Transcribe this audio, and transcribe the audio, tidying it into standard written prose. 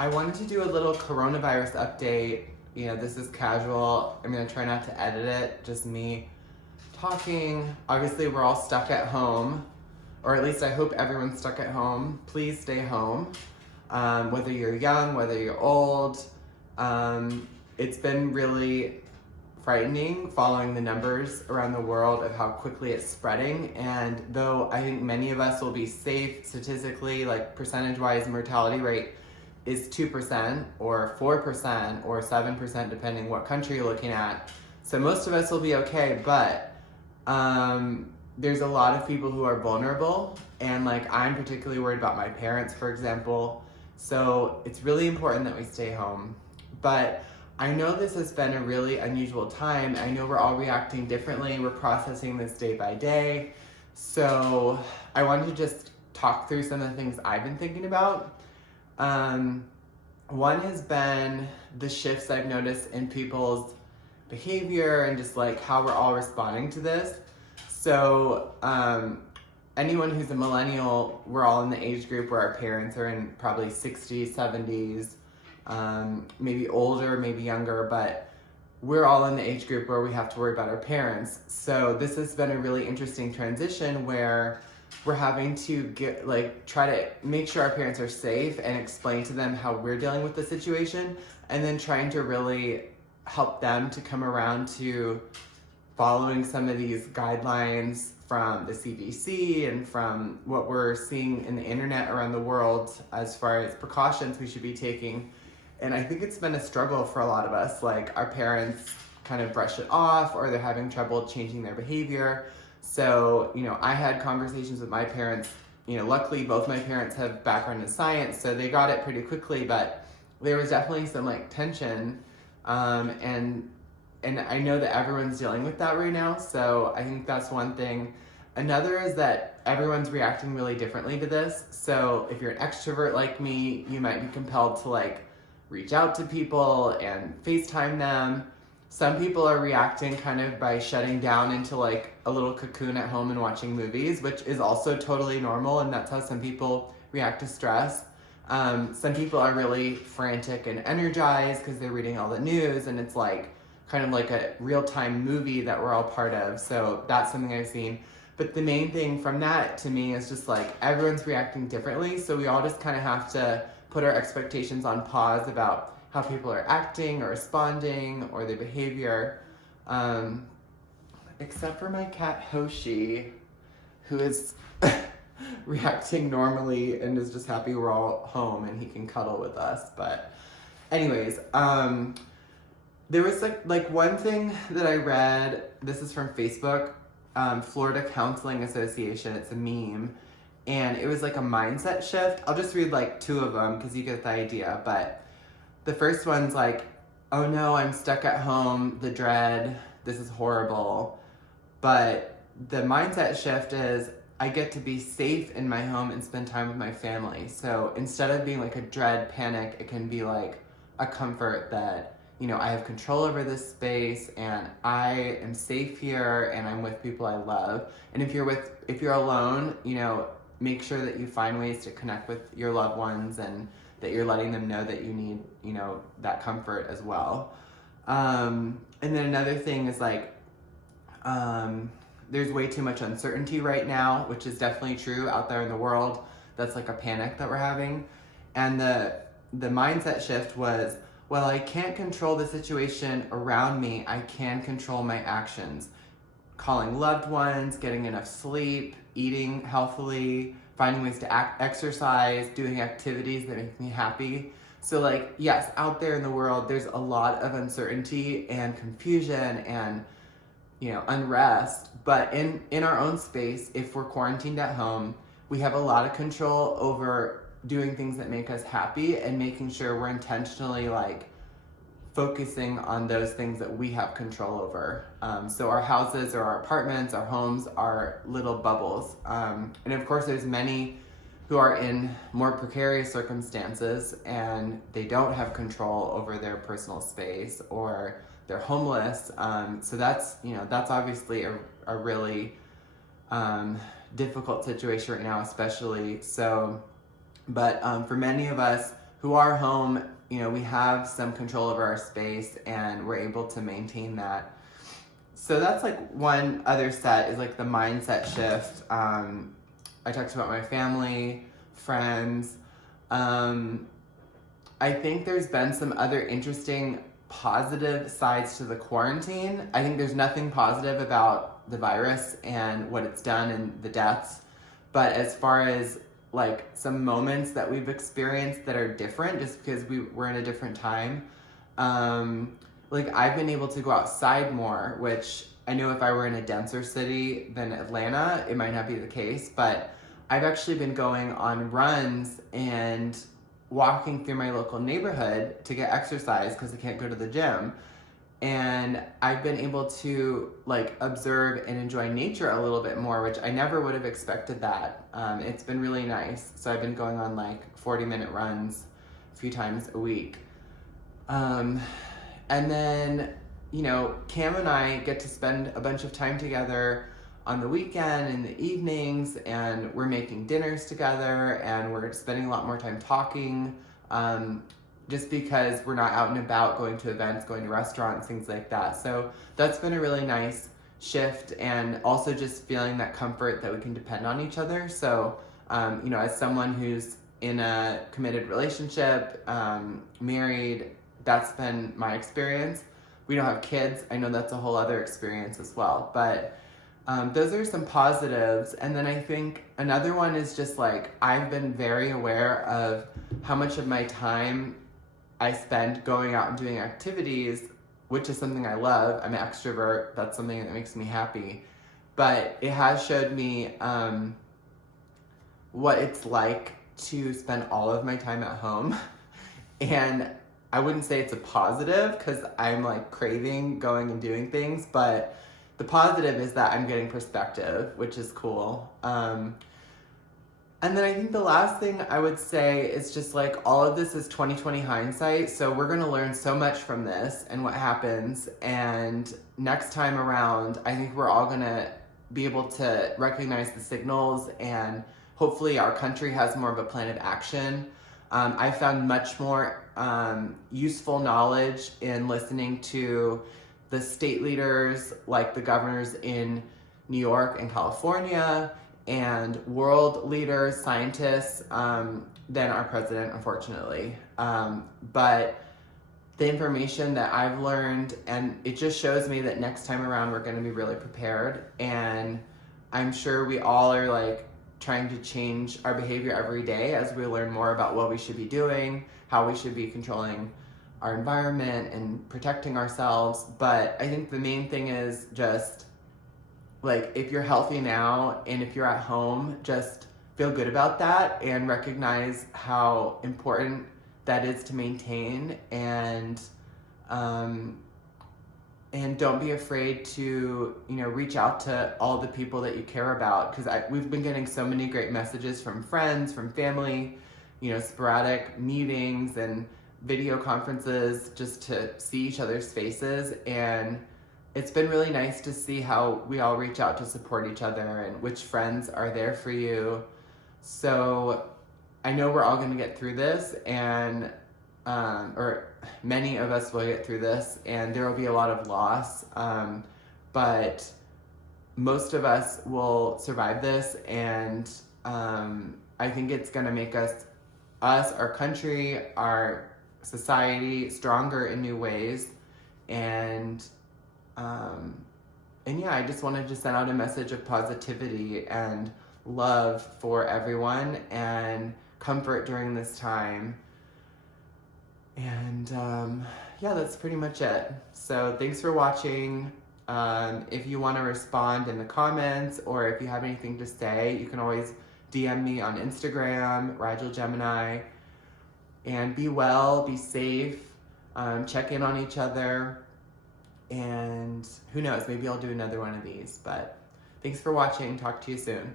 I wanted to do a little coronavirus update. This is casual. I'm going to try not to edit it, just me talking. Obviously, we're all stuck at home, or at least I hope everyone's stuck at home. Please stay home, whether you're young, whether you're old. It's been really frightening following the numbers around the world of how quickly it's spreading. And though I think many of us will be safe statistically, like percentage-wise, mortality rate is 2% or 4% or 7%, depending what country you're looking at. So most of us will be okay, but there's a lot of people who are vulnerable, and like I'm particularly worried about my parents, for example. So it's really important that we stay home. But I know this has been a really unusual time. I know we're all reacting differently. We're processing this day by day. So I wanted to just talk through some of the things I've been thinking about. One has been the shifts I've noticed in people's behavior and just like how we're all responding to this. So anyone who's a millennial, we're all in the age group where our parents are in probably 60s, 70s, maybe older, maybe younger, but we're all in the age group where we have to worry about our parents. So this has been a really interesting transition where we're having to try to make sure our parents are safe and explain to them how we're dealing with the situation, and then trying to really help them to come around to following some of these guidelines from the CDC and from what we're seeing in the internet around the world as far as precautions we should be taking. And I think it's been a struggle for a lot of us. Like, our parents kind of brush it off, or they're having trouble changing their behavior. So, I had conversations with my parents. Luckily both my parents have background in science, so they got it pretty quickly, but there was definitely some tension. And I know that everyone's dealing with that right now. So I think that's one thing. Another is that everyone's reacting really differently to this. So if you're an extrovert like me, you might be compelled to reach out to people and FaceTime them. Some people are reacting kind of by shutting down into a little cocoon at home and watching movies, which is also totally normal, and that's how some people react to stress. Some people are really frantic and energized because they're reading all the news, and it's kind of like a real-time movie that we're all part of. So that's something I've seen. But the main thing from that to me is just everyone's reacting differently, so we all just kind of have to put our expectations on pause about how people are acting or responding or their behavior. Except for my cat Hoshi, who is reacting normally and is just happy we're all home and he can cuddle with us. But anyways, there was one thing that I read. This is from Facebook, Florida Counseling Association. It's a meme. And it was a mindset shift. I'll just read two of them because you get the idea. But the first one's oh no, I'm stuck at home, the dread, this is horrible. But the mindset shift is I get to be safe in my home and spend time with my family. So instead of being a dread panic, it can be a comfort that, I have control over this space and I am safe here and I'm with people I love. And if you're alone, make sure that you find ways to connect with your loved ones and that you're letting them know that you need, that comfort as well. And then another thing is there's way too much uncertainty right now, which is definitely true out there in the world. That's a panic that we're having. And the mindset shift was, well, I can't control the situation around me. I can control my actions. Calling loved ones, getting enough sleep, eating healthily, finding ways to exercise, doing activities that make me happy. So yes, out there in the world, there's a lot of uncertainty and confusion and, unrest. But in our own space, if we're quarantined at home, we have a lot of control over doing things that make us happy and making sure we're intentionally focusing on those things that we have control over. So our houses or our apartments, our homes are little bubbles. And of course there's many who are in more precarious circumstances and they don't have control over their personal space or they're homeless. So that's obviously a really difficult situation right now, especially. So, but for many of us who are home, we have some control over our space and we're able to maintain that. So that's like one other set is like the mindset shift. I talked about my family, friends. I think there's been some other interesting positive sides to the quarantine. I think there's nothing positive about the virus and what it's done and the deaths. But as far as like some moments that we've experienced that are different just because we're in a different time, like I've been able to go outside more, which I know if I were in a denser city than Atlanta, it might not be the case, but I've actually been going on runs and walking through my local neighborhood to get exercise because I can't go to the gym. And I've been able to like observe and enjoy nature a little bit more, which I never would have expected that. It's been really nice. So I've been going on like 40-minute runs a few times a week. And then, Cam and I get to spend a bunch of time together on the weekend in the evenings, and we're making dinners together and we're spending a lot more time talking. Just because we're not out and about going to events, going to restaurants, things like that. So that's been a really nice shift, and also just feeling that comfort that we can depend on each other. So, as someone who's in a committed relationship, married, that's been my experience. We don't have kids. I know that's a whole other experience as well. But those are some positives. And then I think another one is just like, I've been very aware of how much of my time I spend going out and doing activities, which is something I love. I'm an extrovert. That's something that makes me happy. But it has showed me what it's like to spend all of my time at home. And I wouldn't say it's a positive because I'm like craving going and doing things, but the positive is that I'm getting perspective, which is cool. And then I think the last thing I would say is just like all of this is 2020 hindsight. So we're going to learn so much from this and what happens. And next time around, I think we're all going to be able to recognize the signals, and hopefully our country has more of a plan of action. I found much more useful knowledge in listening to the state leaders, like the governors in New York and California, and world leaders, scientists, than our president, unfortunately. But the information that I've learned, and it just shows me that next time around we're going to be really prepared. And I'm sure we all are like trying to change our behavior every day as we learn more about what we should be doing, how we should be controlling our environment and protecting ourselves. But I think the main thing is just like, if you're healthy now and if you're at home, just feel good about that and recognize how important that is to maintain, and don't be afraid to, reach out to all the people that you care about. Because we've been getting so many great messages from friends, from family, sporadic meetings and video conferences just to see each other's faces. And it's been really nice to see how we all reach out to support each other and which friends are there for you. So I know we're all going to get through this, and or many of us will get through this, and there will be a lot of loss, but most of us will survive this. And I think it's going to make us, our country, our society stronger in new ways. And yeah, I just wanted to send out a message of positivity and love for everyone and comfort during this time. And yeah, that's pretty much it. So thanks for watching. If you want to respond in the comments, or if you have anything to say, you can always DM me on Instagram, Rigel Gemini. And be well, be safe, check in on each other. And who knows, maybe I'll do another one of these. But thanks for watching. Talk to you soon.